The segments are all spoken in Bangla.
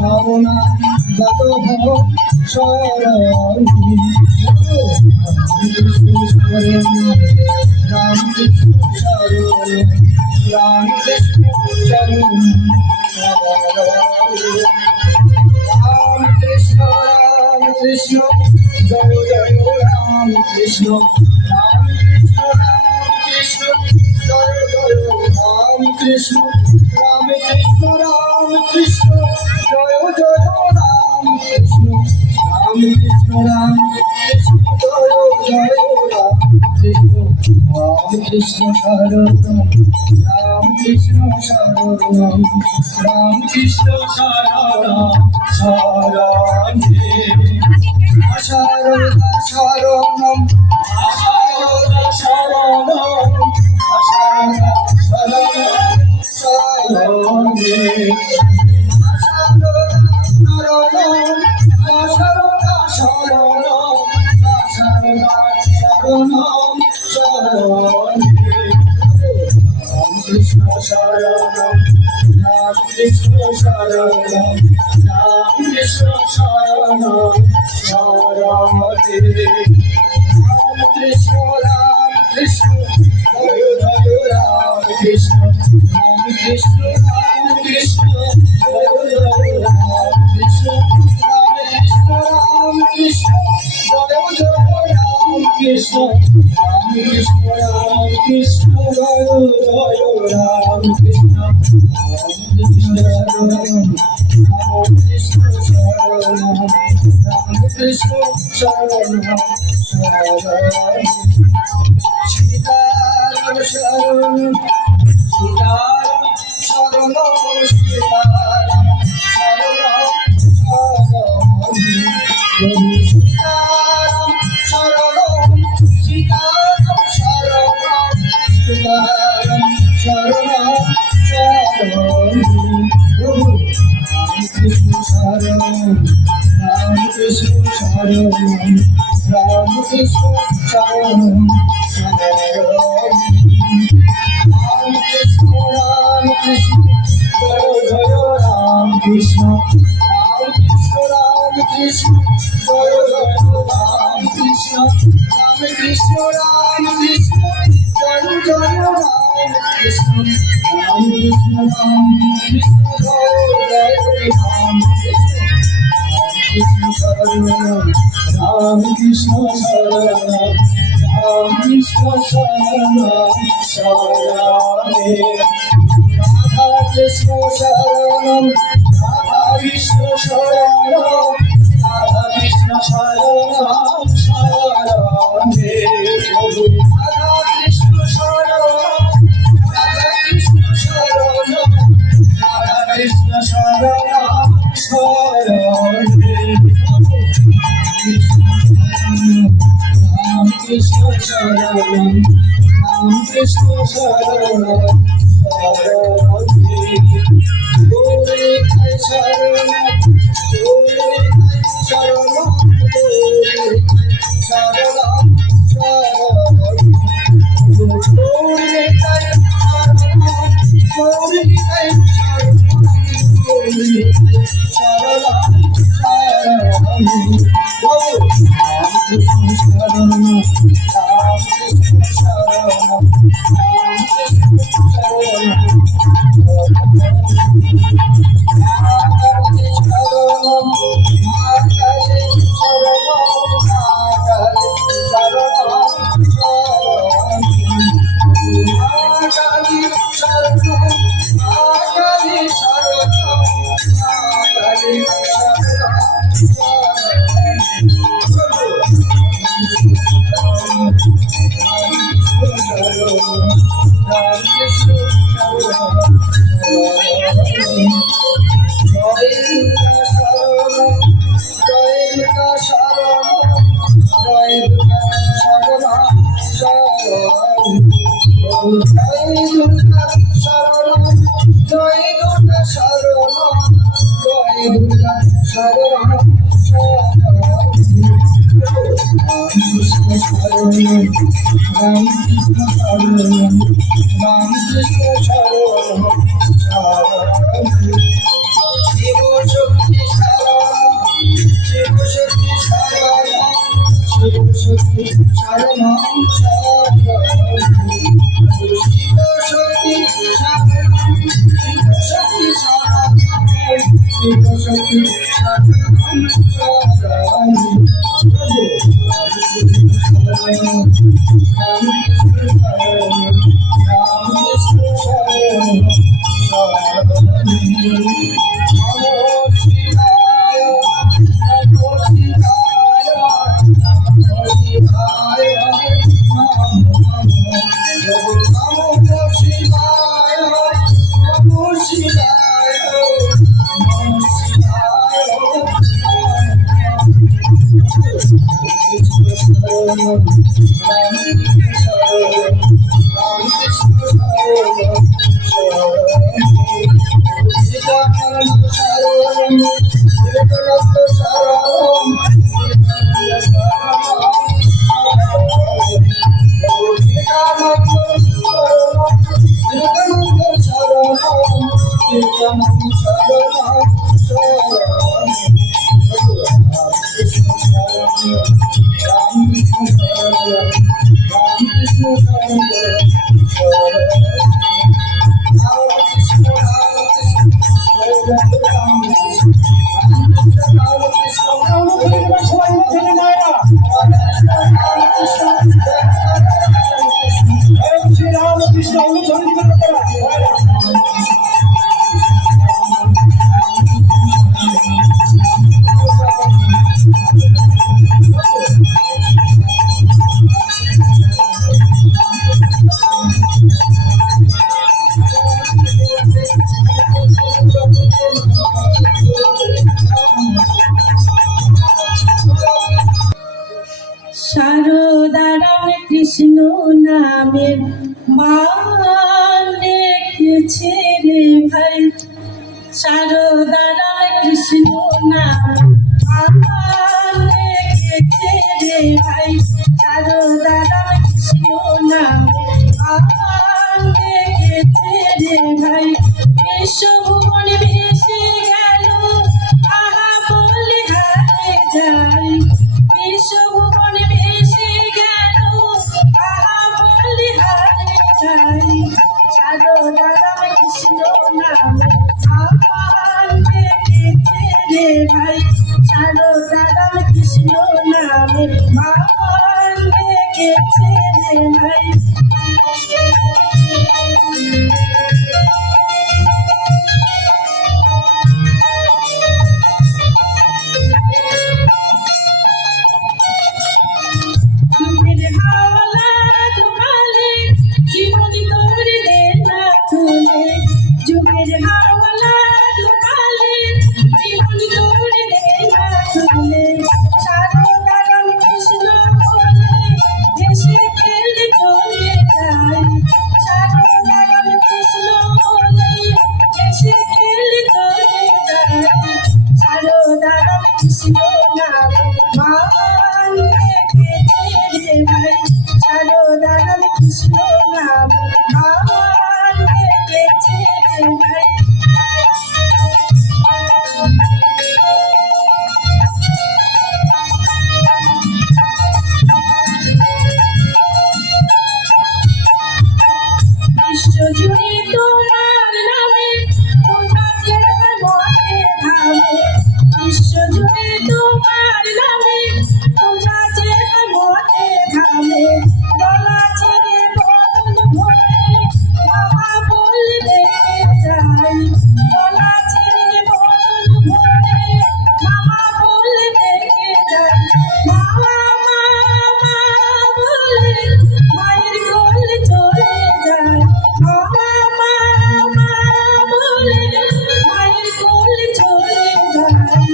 শরণাগত হো শরণী রাম কৃষ্ণ শরণ রাম কৃষ্ণ শরণ রাম কৃষ্ণ জয় জয় রাম কৃষ্ণ রাম কৃষ্ণ জয় জয় রাম কৃষ্ণ রাম কৃষ্ণ জয় জয় রাম কৃষ্ণ রাম কৃষ্ণ জয় জয় রাম কৃষ্ণ রাম কৃষ্ণ শরণম রাম কৃষ্ণ শরণম শরণে আশারদা শরণম আশারদা শরণম আশারদা শরণম শরণে আশারদা শরণম আশারদা শরণম শরণে রাম কৃষ্ণ শরণম রাম কৃষ্ণ শরণম রাম কৃষ্ণ শরণম শরণে রাম কৃষ্ণ জয় জয় রাম কৃষ্ণ জয় জয় রাম কৃষ্ণ রাম কৃষ্ণ জয় জয় রাম কৃষ্ণ রাম কৃষ্ণ জয় জয় রাম কৃষ্ণ রাম কৃষ্ণ শরণম রাম কৃষ্ণ শরণম সীতারাম শরণ সীতারাম শরণ সীতারাম শরণ সীতারাম শরণ সীতারাম শরণ শরণ কৃষ্ণ শরণ রাম কৃষ্ণ শরণ রাম কৃষ্ণ শরণ রাম কৃষ্ণ জয় জয় রাম কৃষ্ণ রাম কৃষ্ণ জয় জয় রাম কৃষ্ণ রাম কৃষ্ণ জয় জয় রাম কৃষ্ণ রাম কৃষ্ণ জয় জয় রাম কৃষ্ণ রাম কৃষ্ণ শরণ রাম কৃষ্ণ শরণ শরণে রাধা কৃষ্ণ শরণ রাধা কৃষ্ণ শরণ রাধা কৃষ্ণ শরণ শরণে রাধা কৃষ্ণ শরণ রাধা কৃষ্ণ শরণ রাধা কৃষ্ণ শরণ শরণে রাম কৃষ্ণ শরণ রাম কৃষ্ণ শরণ গোরে খাই শরণ গোরে খাই শরণ গোরে খাই শরণ গোরে খাই শরণ গোরে খাই শরণ রাম কৃষ্ণ শরণ রাম কৃষ্ণ শরণ রাম কৃষ্ণ শরণ মাকালে শরণ মাকালে শরণ মাকালে শরণ মাকালে শরণ মাকালে শরণ মাকালে রাম কৃষ্ণ শরণ জয় দুর্গা শরণ জয় দুর্গা শরণ জয় দুর্গা শরণ শরণ জয় দুর্গা শরণ জয় দুর্গা শরণ জয় দুর্গা শরণ রাম কৃষ্ণ শরণ রাম কৃষ্ণ শরণ রাম কৃষ্ণ শরণ শিব শক্তি শক্তি সারণম শিব শক্তি সারণম শিব শক্তি সারণম শিব শক্তি সারণম সারদারাম কৃষ্ণ নামের মান রেখেছে রে ভাই, সারদারাম কৃষ্ণ নাম রেখেছে রে ভাই, সারদারাম কৃষ্ণ নাম রেখেছে রে ভাই। বিশ্বভুবন ভেসে গেল আহা বলে হারে যাই, বিশ্বভুবন ভেসে গেল আহা বলে হারে যাই। সারদারাম কৃষ্ণ নাম আমার রেখেছে রে ভাই, সারদারাম কৃষ্ণ নামের আমার রেখেছে রে ভাই। যুগের হাওলা দুমালে জীবন করে দে না তুলে, যুগের হাওলা দুমালে জীবন করে দে না তুলে। সারদারাম কৃষ্ণ বলে ভেসে খেলে চলে যায়, সারদারাম কৃষ্ণ বলে ভেসে খেলে চলে যায়। সারদারাম কৃষ্ণ নামে মান রেখেছে রে ভাই, সারদারাম কৃষ্ণ নামে মান রেখেছে রে ভাই। বিশ্বজুড়ে তোমার নামে পূজাতে মনে ধামে, বিশ্বজুড়ে তোমার নামে পূজাতে মনে ধামে। গলা ছেড়ে বদন ভরে মামা বলে দেখে যাই, গলা ছেড়ে বদন ভরে মামা বলে দেখে যাই। মামা মামা বলে মায়ের কোলে চলে যায়, মামা মামা বলে মায়ের কোলে চলে যায়।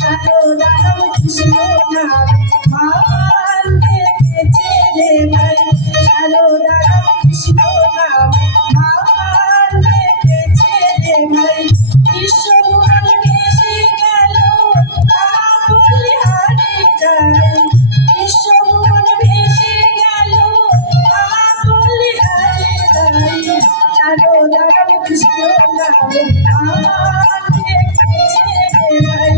সারদারাম কৃষ্ণ নাম মান রেখেছে রে ভাই, সারদারাম কৃষ্ণ নাম মান রেখেছে রে ভাই। বিশ্বভুবন ভেসে গেল আহা বলে হারে যায়, বিশ্বভুবন ভেসে গেল আহা বলে হারে যায়। সারদারাম কৃষ্ণ নাম মান রেখেছে রে ভাই,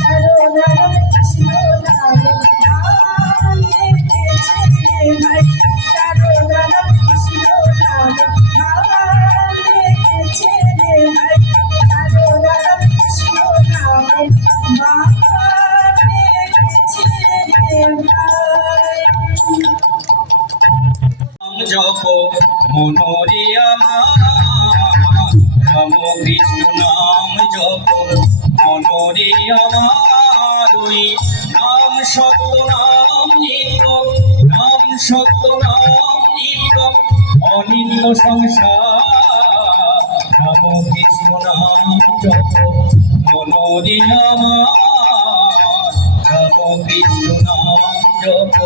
সারদারাম কৃষ্ণ নাম মান রেখেছে জপ মনোরে আমার, রাম কৃষ্ণ নাম জপ মনোরে আমার। ওই নাম সত্য নাম নিত্য, নাম সত্য নাম নিত্য অনিত্য সংসার। রাম কৃষ্ণ নাম জপ মনোরে আমার, রাম কৃষ্ণ নাম জপ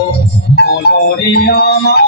মনোরে আমার।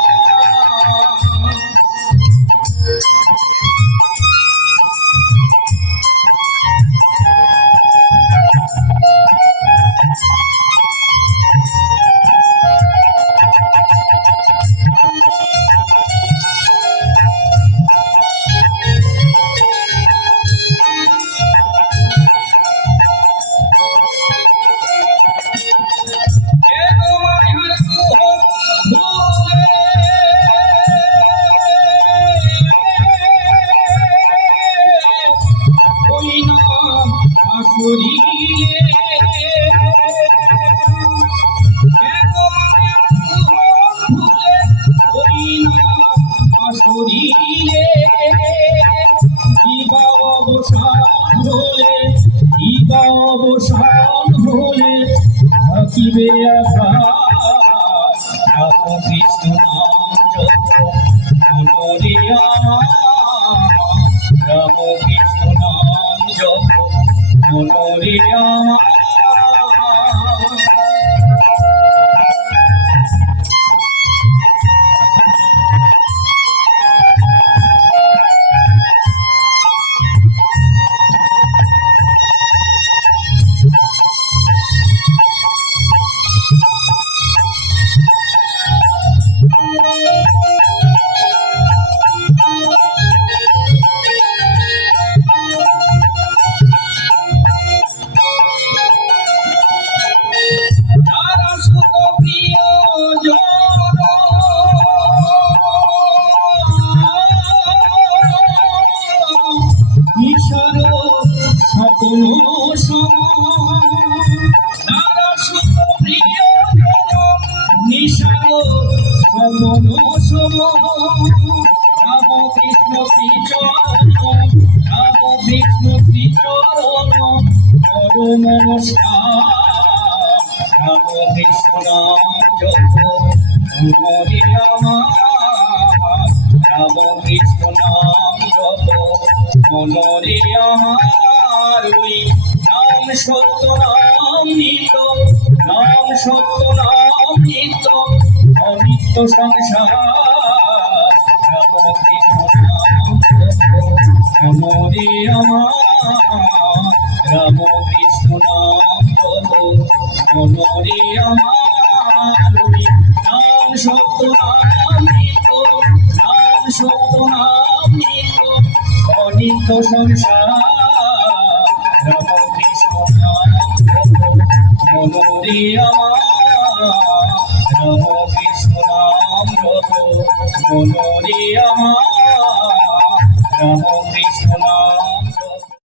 অবসান হলে থাকিবে রাম কৃষ্ণ নাম জপ মনোরে আমার, রাম কৃষ্ণ নাম জপ মনোরে আমার। রামকৃষ্ণ শ্রীচরণ, রামকৃষ্ণ শ্রীচরণ পরম নমস্কার। রামকৃষ্ণ নাম জপ মনোরে আমার, রামকৃষ্ণ নাম জপ মনোরে আমার। ওই নাম সত্য নাম নিত্য, নাম সত্য নাম নিত্য অনিত্য সংসার। রামকৃষ্ণ নাম জপ মনোরে আমার, রামকৃষ্ণ নাম জপ মনোরে আমার। নাম সত্য নাম নিত্য, নাম সত্য নাম নিত্য অনিত্য সংসার। রামকৃষ্ণ নাম জপ মনোরে আমার, রামকৃষ্ণ নাম জপ মনোরে আমার, রামকৃষ্ণ নাম